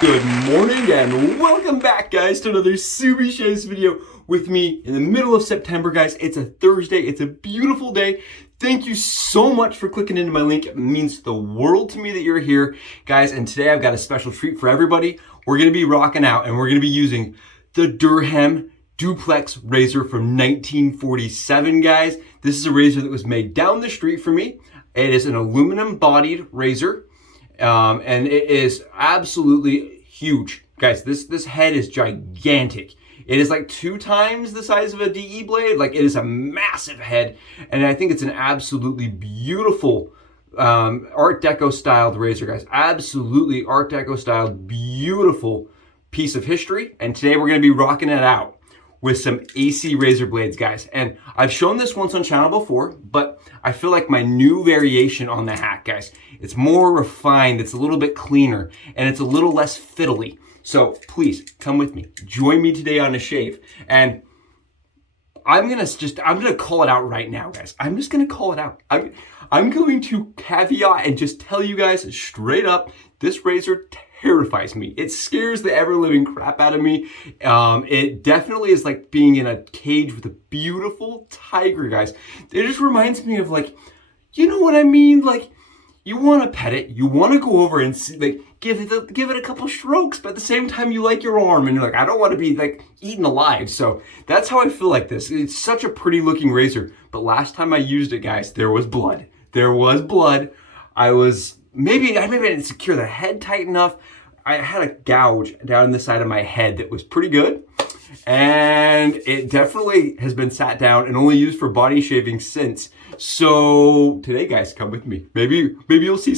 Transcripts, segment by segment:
Good morning and welcome back, guys, to another Shim I Shaves video with me in the middle of September, guys. It's a Thursday. It's a beautiful day. Thank you so much for clicking into my link. It means the world to me that you're here, guys. And today I've got a special treat for everybody. We're going to be rocking out and we're going to be using the Durham Duplex razor from 1947, guys. This is a razor that was made down the street for me. It is an aluminum bodied razor. And it is absolutely huge. Guys, this head is gigantic. It is like 2 times the size of a DE blade. Like, it is a massive head. And I think it's an absolutely beautiful Art Deco styled razor, guys. Absolutely Art Deco styled, beautiful piece of history. And today we're going to be rocking it out with some AC razor blades, guys. And I've shown this once on channel before, but I feel like my new variation on the hack, guys, it's more refined, it's a little bit cleaner, and it's a little less fiddly. So please come with me. Join me today on a shave. And I'm gonna call it out right now, guys. I'm just gonna call it out. I'm going to caveat and just tell you guys straight up, this razor terrifies me. It scares the ever-living crap out of me. It definitely is like being in a cage with a beautiful tiger, guys. It just reminds me of, like, you know what I mean? Like, you want to pet it, you want to go over and see, like, give it a couple strokes, but at the same time you like your arm and you're like, I don't want to be like eaten alive. So that's how I feel like this. It's such a pretty looking razor, but last time I used it, guys, there was blood. There was blood. Maybe I didn't secure the head tight enough. I had a gouge down the side of my head that was pretty good. And it definitely has been sat down and only used for body shaving since. So today, guys, come with me. Maybe you'll see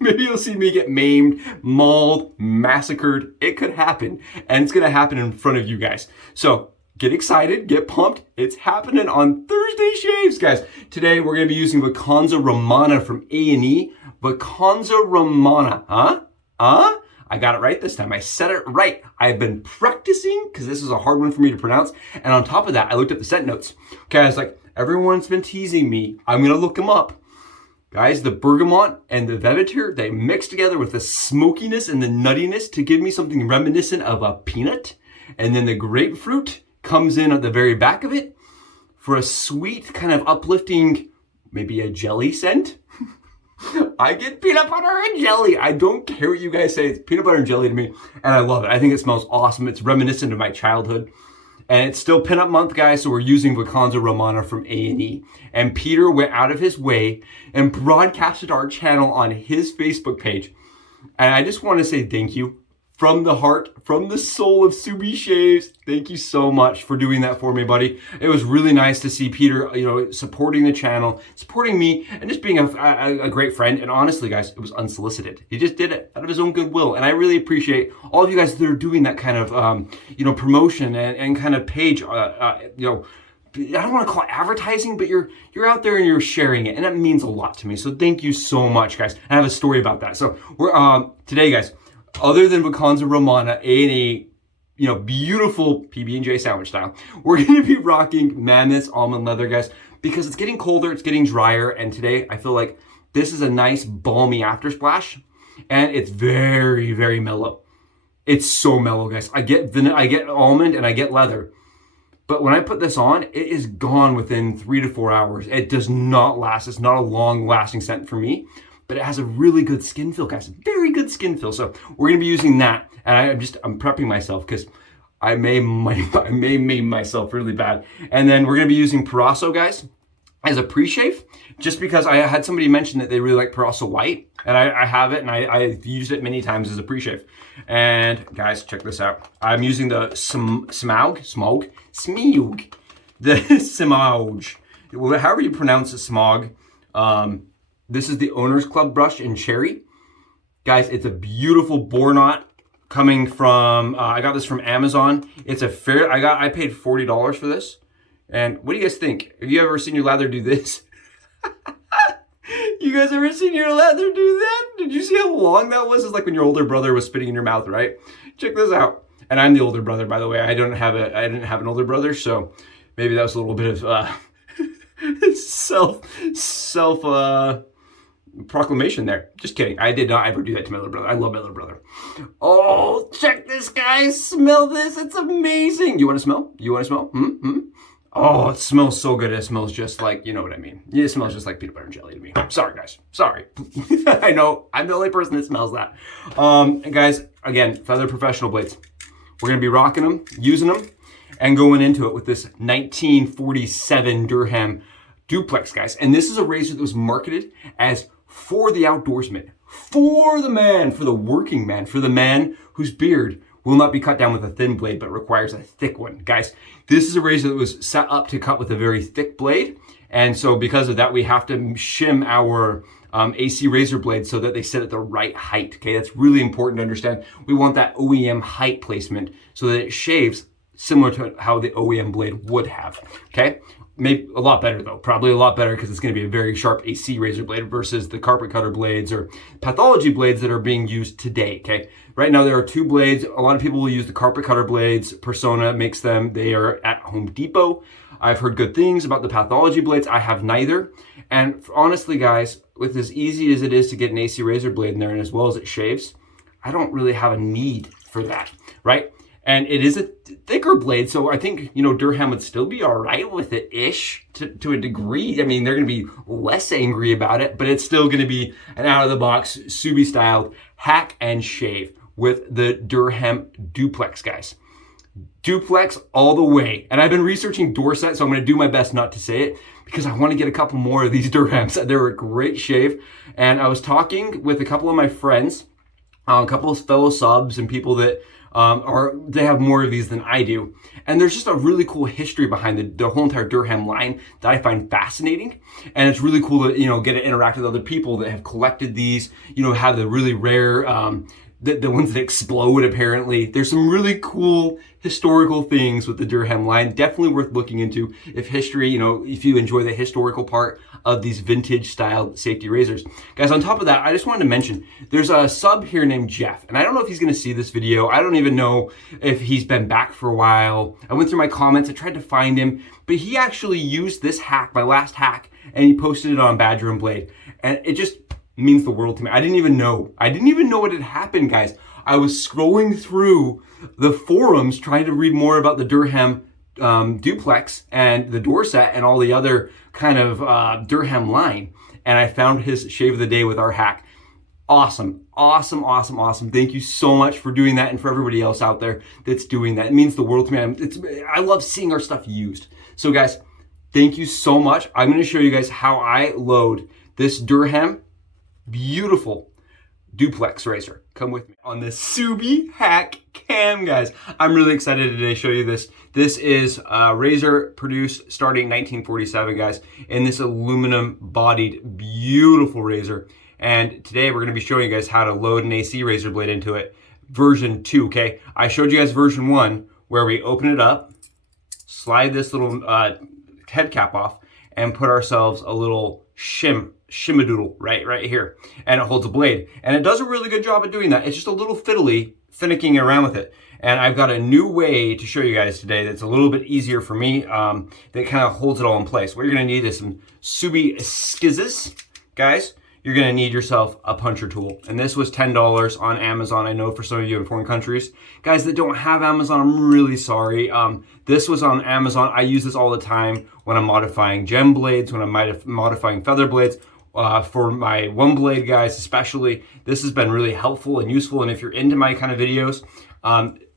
maybe you'll see me get maimed, mauled, massacred. It could happen. And it's gonna happen in front of you guys. So get excited, get pumped. It's happening on Thursday Shaves, guys. Today we're gonna be using VACANZA Romana from A&E. VACANZA Romana, huh? I got it right this time. I said it right. I've been practicing because this is a hard one for me to pronounce. And on top of that, I looked at the scent notes. Okay, I was like, everyone's been teasing me. I'm going to look them up. Guys, the bergamot and the vetiver, they mix together with the smokiness and the nuttiness to give me something reminiscent of a peanut. And then the grapefruit comes in at the very back of it for a sweet, kind of uplifting, maybe a jelly scent. I get peanut butter and jelly. I don't care what you guys say. It's peanut butter and jelly to me, and I love it. I think it smells awesome. It's reminiscent of my childhood, and it's still pinup month, guys, so we're using VACANZA Romana from A&E. And Peter went out of his way and broadcasted our channel on his Facebook page. And I just want to say thank you from the heart, from the soul of Shim I Shaves. Thank you so much for doing that for me, buddy. It was really nice to see Peter, supporting the channel, supporting me, and just being a great friend. And honestly, guys, it was unsolicited. He just did it out of his own goodwill. And I really appreciate all of you guys that are doing that kind of, promotion and kind of page, I don't want to call it advertising, but you're out there and you're sharing it. And that means a lot to me. So thank you so much, guys. I have a story about that. So we're, today, guys, other than VACANZA Romana, A&E, beautiful PB&J sandwich style, we're going to be rocking MAMMOTH almond leather, guys, because it's getting colder, it's getting drier, and today I feel like this is a nice balmy after splash, and it's very, very mellow. It's so mellow, guys. I get almond and I get leather, but when I put this on, it is gone within 3 to 4 hours. It does not last. It's not a long-lasting scent for me. But it has a really good skin feel, guys. Very good skin feel. So we're gonna be using that, and I'm prepping myself because I may maim myself really bad. And then we're gonna be using PRORASO, guys, as a pre-shave, just because I had somebody mention that they really like PRORASO white, and I have it, and I've used it many times as a pre-shave. And guys, check this out. I'm using the Semogue, the Semogue, however you pronounce it, Semogue. This is the Owner's Club brush in cherry. Guys, it's a beautiful boar knot coming from, I got this from Amazon. It's I paid $40 for this. And what do you guys think? Have you ever seen your lather do this? You guys ever seen your lather do that? Did you see how long that was? It's like when your older brother was spitting in your mouth, right? Check this out. And I'm the older brother, by the way. I didn't have an older brother, so maybe that was a little bit of self proclamation there. Just kidding. I did not ever do that to my little brother. I love my little brother. Oh, check this, guys. Smell this. It's amazing. You want to smell? You want to smell? Oh, it smells so good. It smells just like, you know what I mean. It smells just like peanut butter and jelly to me. Sorry, guys. Sorry. I know. I'm the only person that smells that. And guys, again, Feather Professional Blades. We're going to be rocking them, using them, and going into it with this 1947 Durham Duplex, guys. And this is a razor that was marketed as for the outdoorsman, for the man, for the working man, for the man whose beard will not be cut down with a thin blade, but requires a thick one. Guys, this is a razor that was set up to cut with a very thick blade. And so because of that, we have to shim our AC razor blades so that they sit at the right height. Okay, that's really important to understand. We want that OEM height placement so that it shaves similar to how the OEM blade would have. Okay, maybe a lot better though, probably a lot better because it's going to be a very sharp AC razor blade versus the carpet cutter blades or pathology blades that are being used today. Okay, right now there are two blades. A lot of people will use the carpet cutter blades. Persona makes them. They are at Home Depot. I've heard good things about the pathology blades. I have neither. And honestly, guys, with as easy as it is to get an AC razor blade in there and as well as it shaves, I don't really have a need for that, right? And it is a thicker blade, so I think, you know, Durham would still be all right with it-ish to a degree. I mean, they're going to be less angry about it, but it's still going to be an out-of-the-box, Subi-styled hack and shave with the Durham Duplex, guys. Duplex all the way. And I've been researching Dorset, so I'm going to do my best not to say it because I want to get a couple more of these Durhams. They're a great shave. And I was talking with a couple of my friends, a couple of fellow subs and people that they have more of these than I do. And there's just a really cool history behind the whole entire Durham line that I find fascinating. And it's really cool to, you know, get to interact with other people that have collected these, you know, have the really rare, the ones that explode apparently. There's some really cool historical things with the Durham line. Definitely worth looking into if history, you know, if you enjoy the historical part of these vintage style safety razors. Guys, on top of that, I just wanted to mention, there's a sub here named Jeff, and I don't know if he's gonna see this video. I don't even know if he's been back for a while. I went through my comments, I tried to find him, but he actually used this hack, my last hack, and he posted it on Badger and Blade. And it just means the world to me. I didn't even know what had happened, guys. I was scrolling through the forums trying to read more about the Durham Duplex and the Dorset and all the other kind of Durham line, and I found his shave of the day with our hack. Awesome, awesome, awesome, awesome. Thank you so much for doing that, and for everybody else out there that's doing that. It means the world to me. I love seeing our stuff used. So guys, thank you so much. I'm going to show you guys how I load this Durham beautiful Duplex razor. Come with me on this Subi hack cam, guys. I'm really excited today to show you this. This is a razor produced starting 1947, guys, in this aluminum bodied beautiful razor. And today we're going to be showing you guys how to load an AC razor blade into it. Version 2, okay? I showed you guys version 1 where we open it up, slide this little head cap off, and put ourselves a little shimadoodle right here, and it holds a blade, and it does a really good job at doing that. It's just a little fiddly finicking around with it, and I've got a new way to show you guys today that's a little bit easier for me, that kind of holds it all in place. What you're going to need is some Subi skizzes, guys. You're going to need yourself a puncher tool, and this was $10 on Amazon. I know for some of you in foreign countries, guys that don't have Amazon, I'm really sorry. This was on Amazon. I use this all the time when I'm modifying gem blades, when I'm modifying feather blades. For my one blade guys especially, this has been really helpful and useful, and if you're into my kind of videos,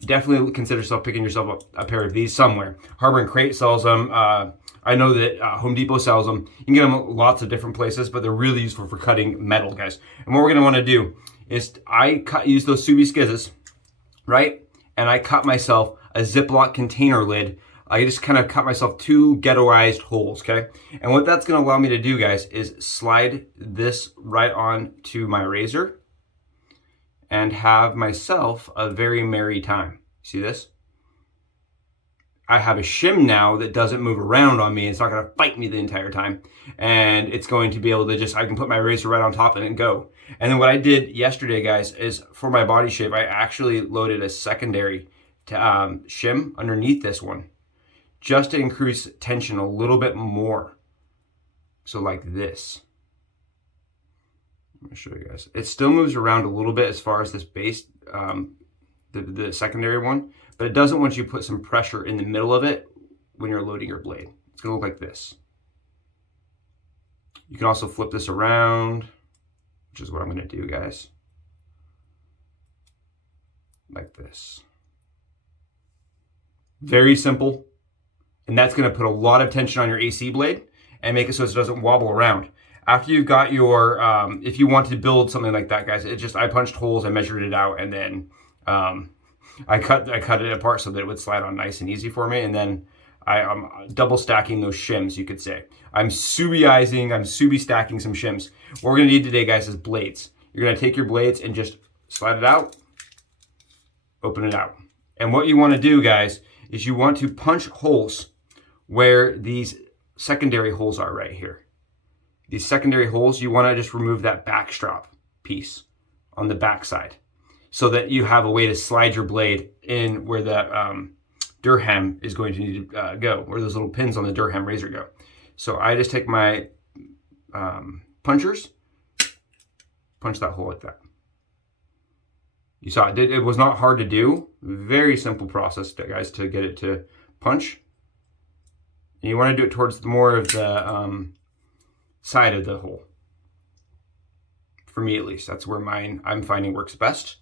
definitely consider picking yourself up a pair of these somewhere. Harbor and Crate sells them. I know that Home Depot sells them. You can get them at lots of different places, but they're really useful for cutting metal, guys. And what we're gonna wanna do is use those Subi skizzes, right? And I cut myself a Ziploc container lid. I just kind of cut myself 2 ghettoized holes, okay? And what that's gonna allow me to do, guys, is slide this right on to my razor and have myself a very merry time. See this? I have a shim now that doesn't move around on me. It's not gonna fight me the entire time. And it's going to be able to I can put my razor right on top and go. And then what I did yesterday, guys, is for my body shave, I actually loaded a secondary shim underneath this one, just to increase tension a little bit more. So like this. Let me show you guys. It still moves around a little bit as far as this base, the secondary one, but it doesn't want you to put some pressure in the middle of it when you're loading your blade. It's gonna look like this. You can also flip this around, which is what I'm gonna do, guys. Like this. Very simple. And that's gonna put a lot of tension on your AC blade and make it so it doesn't wobble around. After you've got your, if you want to build something like that, guys, I punched holes, I memeasured it out, and then I cut it apart so that it would slide on nice and easy for me. And then I'm double stacking those shims, you could say. I'm subi stacking some shims. What we're gonna need today, guys, is blades. You're gonna take your blades and just slide it out, open it out. And what you wanna do, guys, is you want to punch holes where these secondary holes are right here. These secondary holes, you wanna just remove that backstrap piece on the back side so that you have a way to slide your blade in where the Durham is going to need to go, where those little pins on the Durham razor go. So I just take my punchers, punch that hole like that. You saw it was not hard to do. Very simple process, guys, to get it to punch. And you want to do it towards more of the side of the hole. For me, at least, that's where I'm finding works best.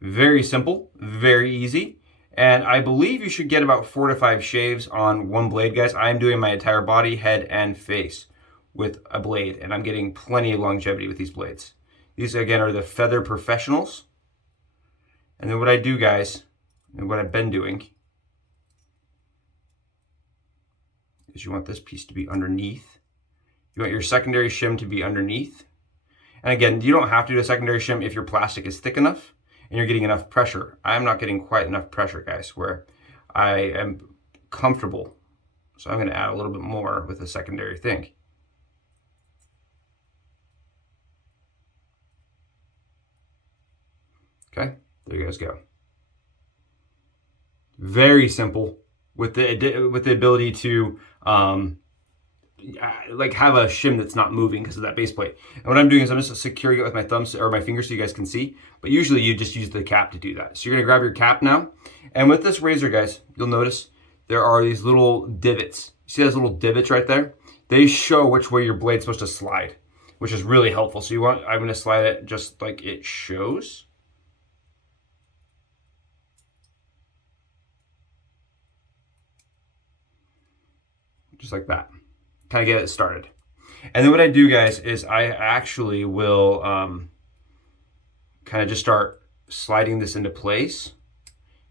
Very simple, very easy. And I believe you should get about 4 to 5 shaves on one blade, guys. I'm doing my entire body, head, and face with a blade, and I'm getting plenty of longevity with these blades. These, again, are the Feather Professionals. And then what I do, guys, and what I've been doing, is you want this piece to be underneath. You want your secondary shim to be underneath. And again, you don't have to do a secondary shim if your plastic is thick enough and you're getting enough pressure. I'm not getting quite enough pressure, guys, where I am comfortable. So I'm gonna add a little bit more with a secondary thing. Okay, there you guys go. Very simple with the ability to like have a shim that's not moving because of that base plate. And what I'm doing is I'm just securing it with my thumbs or my fingers so you guys can see, but usually you just use the cap to do that. So you're gonna grab your cap now. And with this razor, guys, you'll notice there are these little divots. You see those little divots right there? They show which way your blade's supposed to slide, which is really helpful. So I'm gonna slide it just like it shows. Just like that. Kind of get it started. And then what I do, guys, is I actually will kind of just start sliding this into place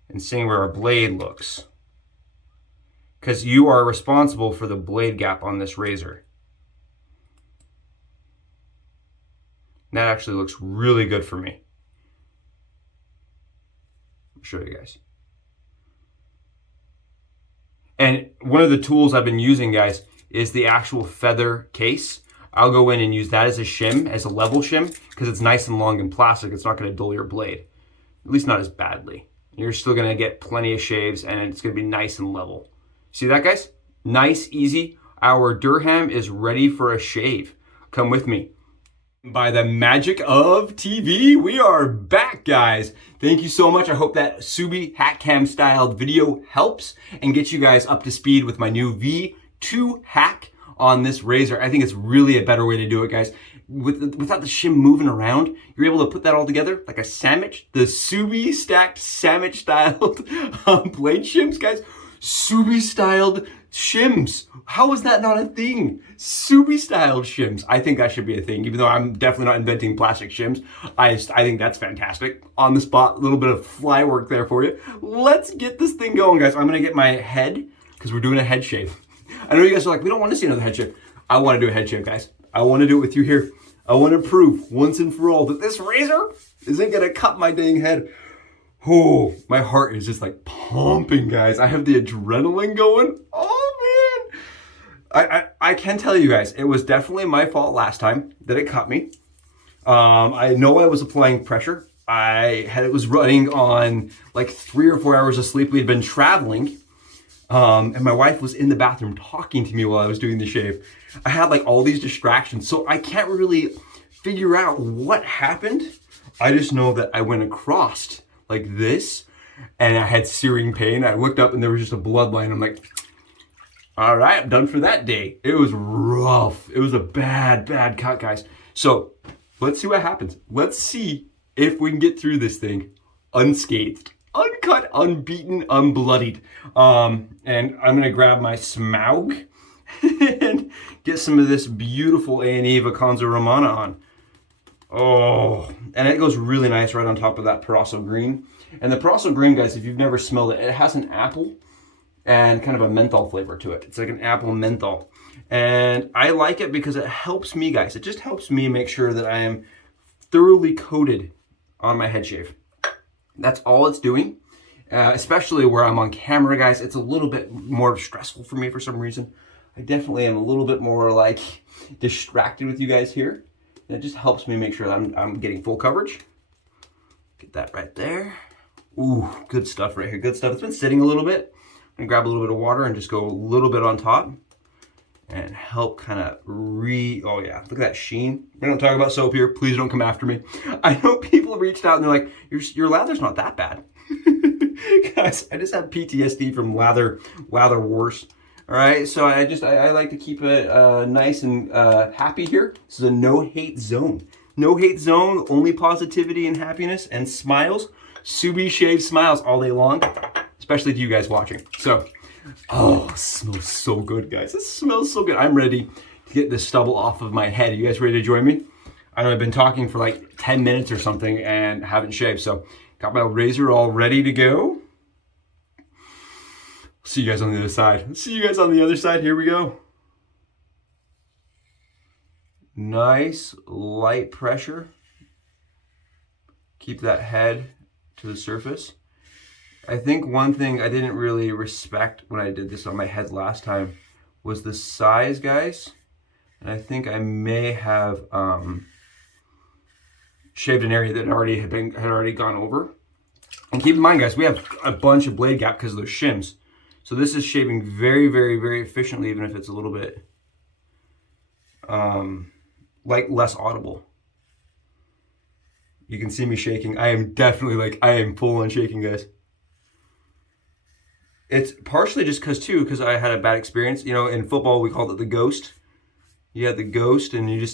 and seeing where our blade looks. Because you are responsible for the blade gap on this razor. And that actually looks really good for me. I'll show you guys. And one of the tools I've been using, guys, is the actual feather case. I'll go in and use that as a shim, as a level shim, because it's nice and long and plastic. It's not gonna dull your blade, at least not as badly. You're still gonna get plenty of shaves and it's gonna be nice and level. See that, guys? Nice, easy. Our Durham is ready for a shave. Come with me. By the magic of TV, we are back, guys. Thank you so much. I hope that Subi hat cam styled video helps and gets you guys up to speed with my new V2 hack on this razor. I think it's really a better way to do it, guys. Without the shim moving around, you're able to put that all together like a sandwich. The Subi stacked sandwich styled blade shims, guys. Subi styled shims. How is that not a thing? Subi styled shims. I think that should be a thing, even though I'm definitely not inventing plastic shims. I think that's fantastic. On the spot, a little bit of fly work there for you. Let's get this thing going, guys. I'm gonna get my head, because we're doing a head shave. I know you guys are like, we don't want to see another head shave. I want to do a head shave, guys. I want to do it with you here. I want to prove once and for all that this razor isn't gonna cut my dang head. Oh, my heart is just like pumping, guys. I have the adrenaline going. Oh man. I can tell you guys, it was definitely my fault last time that it cut me. I know I was applying pressure. It was running on like 3 or 4 hours of sleep. We had been traveling. And my wife was in the bathroom talking to me while I was doing the shave. I had like all these distractions, so I can't really figure out what happened. I just know that I went across like this and I had searing pain. I looked up and there was just a bloodline. I'm like, all right, I'm done for that day. It was rough. It was a bad, bad cut, guys. So let's see what happens. Let's see if we can get through this thing unscathed, uncut, unbeaten, unbloodied. And I'm gonna grab my Semogue and get some of this beautiful A&E VACANZA ROMANA on. Oh, and it goes really nice right on top of that PRORASO green. And the PRORASO green, guys, if you've never smelled it, it has an apple and kind of a menthol flavor to it. It's like an apple menthol. And I like it because it helps me, guys. It just helps me make sure that I am thoroughly coated on my head shave. That's all it's doing. Especially where I'm on camera, guys, it's a little bit more stressful for me for some reason. I definitely am a little bit more like distracted with you guys here. And it just helps me make sure that I'm getting full coverage. Get that right there. Ooh, good stuff right here, good stuff. It's been sitting a little bit. I'm gonna grab a little bit of water and just go a little bit on top and help kind of oh yeah, look at that sheen. We don't talk about soap here, please don't come after me. I know people reached out and they're like, your lather's not that bad. Guys, I just have PTSD from lather wars. All right, so I like to keep it nice and happy here. This is a no hate zone. No hate zone, only positivity and happiness and smiles. Subi Shave smiles all day long, especially to you guys watching. So, oh, it smells so good, guys. It smells so good. I'm ready to get this stubble off of my head. You guys ready to join me? I know I've been talking for like 10 minutes or something and haven't shaved. So, got my razor all ready to go. See you guys on the other side. See you guys on the other side. Here we go. Nice light pressure. Keep that head to the surface. I think one thing I didn't really respect when I did this on my head last time was the size, guys. And I think I may have shaved an area that had already gone over. And keep in mind, guys, we have a bunch of blade gap because of those shims. So this is shaving very, very, very efficiently, even if it's a little bit like less audible. You can see me shaking. I am definitely I am full on shaking, guys. It's partially just because I had a bad experience. You know, in football, we called it the ghost. You had the ghost and you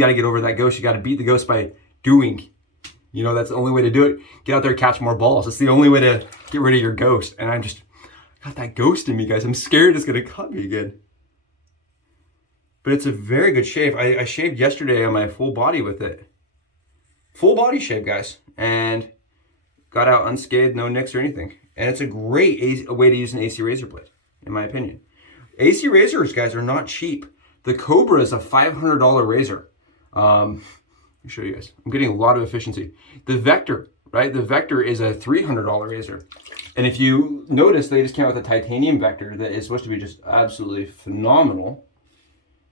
got to get over that ghost. You got to beat the ghost by doing. You know, that's the only way to do it. Get out there, catch more balls. It's the only way to get rid of your ghost. And I'm just got that ghost in me, guys. I'm scared it's gonna cut me again. But it's a very good shave. I shaved yesterday on my full body with it. Full body shave, guys. And got out unscathed, no nicks or anything. And it's a great way to use an AC razor blade, in my opinion. AC razors, guys, are not cheap. The Cobra is a $500 razor. Let me show you guys. I'm getting a lot of efficiency. The Vector, right? The Vector is a $300 razor. And if you notice, they just came out with a titanium Vector that is supposed to be just absolutely phenomenal.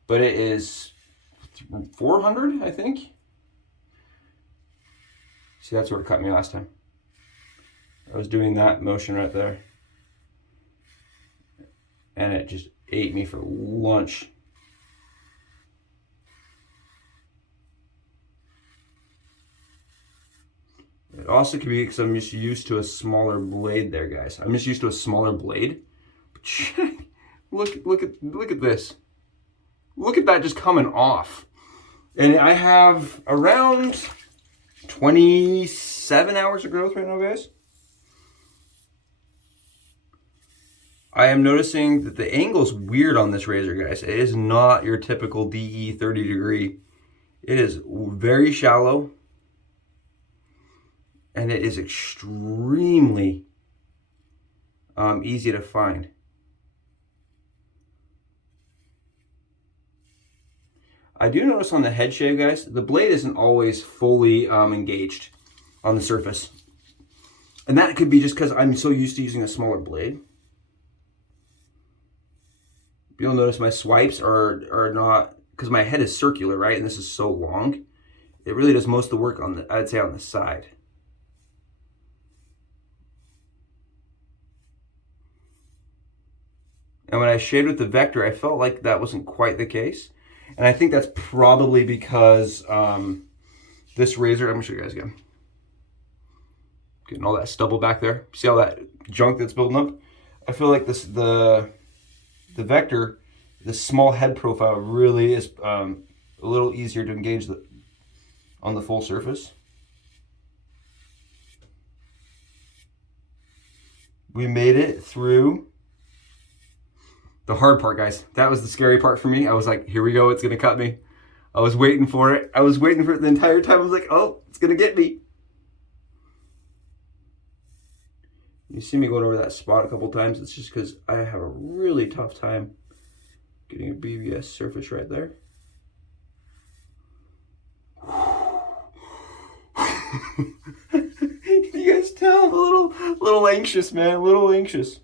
But it is $400, I think. See, that's where it cut me last time. I was doing that motion right there. And it just ate me for lunch. It also could be because I'm just used to a smaller blade there, guys. I'm just used to a smaller blade. But check, look at this. Look at that just coming off. And I have around 27 hours of growth right now, guys. I am noticing that the angle's weird on this razor, guys. It is not your typical DE 30 degree. It is very shallow. And it is extremely easy to find. I do notice on the head shave, guys, the blade isn't always fully engaged on the surface. And that could be just because I'm so used to using a smaller blade. You'll notice my swipes are not, because my head is circular, right? And this is so long. It really does most of the work on the, I'd say, on the side. And when I shaved with the Vector, I felt like that wasn't quite the case. And I think that's probably because this razor, I'm gonna show you guys again. Getting all that stubble back there. See all that junk that's building up? I feel like the Vector, the small head profile really is a little easier to engage on the full surface. We made it through the hard part, guys. That was the scary part for me. I was like, here we go, it's gonna cut me. I was waiting for it. I was waiting for it the entire time. I was like, oh, it's gonna get me. You see me going over that spot a couple times. It's just because I have a really tough time getting a BBS surface right there. You guys tell I'm a little anxious, man, a little anxious.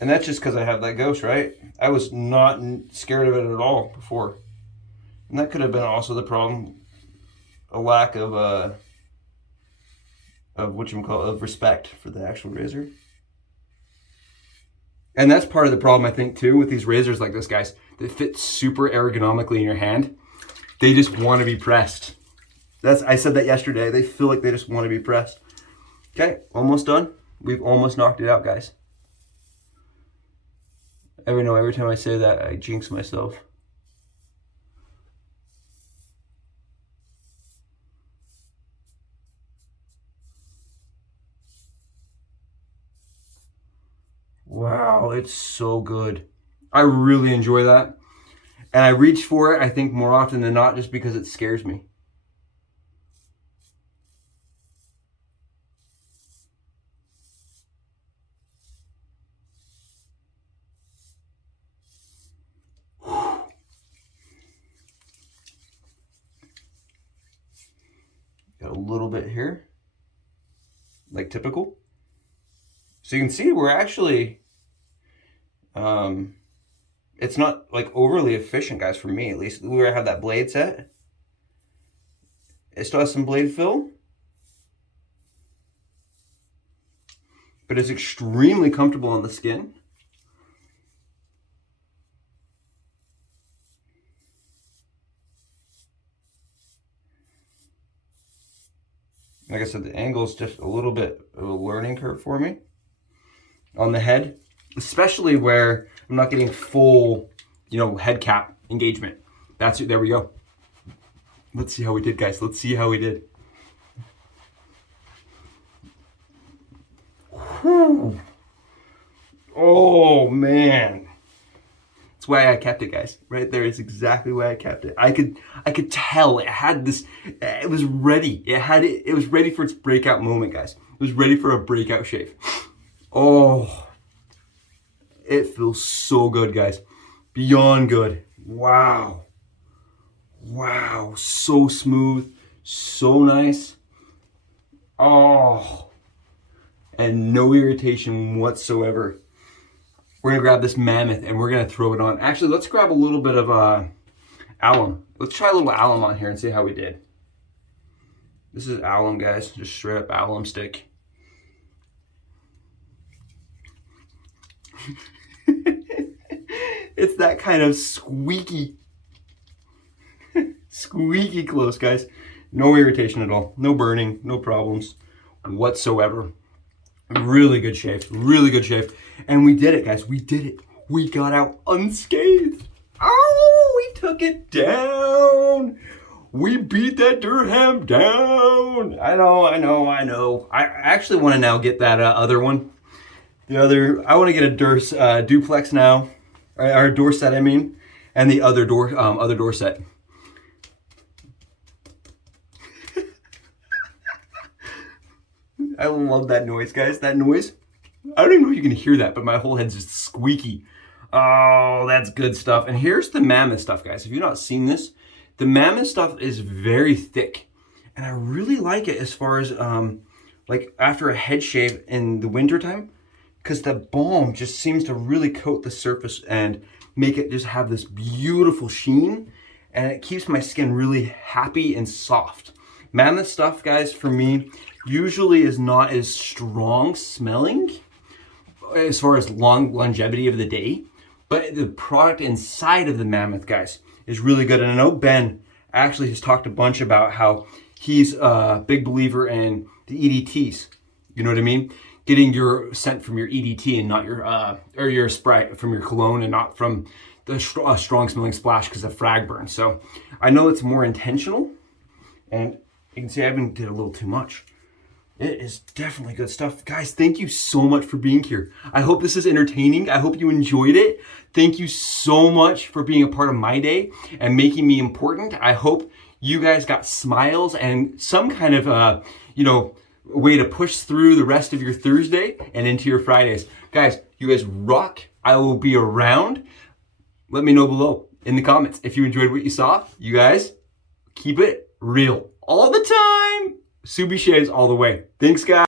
And that's just because I have that ghost, right? I was not scared of it at all before. And that could have been also the problem, a lack of of respect for the actual razor. And that's part of the problem, I think, too, with these razors like this, guys. They fit super ergonomically in your hand. They just want to be pressed. I said that yesterday. They feel like they just want to be pressed. Okay, almost done. We've almost knocked it out, guys. Every time I say that, I jinx myself. Wow, it's so good. I really enjoy that. And I reach for it, I think, more often than not, just because it scares me. Got a little bit here, like typical. So you can see we're actually, it's not like overly efficient, guys, for me at least. Where I have that blade set, it still has some blade fill, but it's extremely comfortable on the skin. Like I said, the angle is just a little bit of a learning curve for me on the head, especially where I'm not getting full, head cap engagement. That's it. There we go. Let's see how we did, guys. Let's see how we did. Whew. Oh, man. That's why I kept it, guys. Right there is exactly why I kept it. I could tell it had this, it was ready. It was ready for its breakout moment, guys. It was ready for a breakout shave. Oh, it feels so good, guys. Beyond good. Wow. Wow, so smooth, so nice. Oh, and no irritation whatsoever. We're gonna grab this Mammoth and we're gonna throw it on. Actually, let's grab a little bit of alum. Let's try a little alum on here and see how we did. This is alum, guys, just straight up alum stick. It's that kind of squeaky close, guys. No irritation at all, no burning, no problems whatsoever. Really good shave, really good shave. And we did it, guys. We did it. We got out unscathed. Oh, we took it down. We beat that Durham down. I know. I actually want to now get that other one. I want to get a duplex now, or Dorset, I mean, and the other Dorset. I love that noise, guys. That noise. I don't even know if you can hear that, but my whole head's just squeaky. Oh, that's good stuff. And here's the Mammoth stuff, guys. If you've not seen this, the Mammoth stuff is very thick. And I really like it as far as like after a head shave in the wintertime, because the balm just seems to really coat the surface and make it just have this beautiful sheen. And it keeps my skin really happy and soft. Mammoth stuff, guys, for me, usually is not as strong smelling as far as longevity of the day, but the product inside of the Mammoth, guys, is really good. And I know Ben actually has talked a bunch about how he's a big believer in the EDTs. You know what I mean? Getting your scent from your EDT and not your, or your spray from your cologne and not from the strong smelling splash because of FRAG burn. So I know it's more intentional, and you can see I even did a little too much. It is definitely good stuff. Guys, thank you so much for being here. I hope this is entertaining. I hope you enjoyed it. Thank you so much for being a part of my day and making me important. I hope you guys got smiles and some kind of, you know, way to push through the rest of your Thursday and into your Fridays. Guys, you guys rock. I will be around. Let me know below in the comments if you enjoyed what you saw. You guys, keep it real all the time. Subi shaves all the way. Thanks, guys.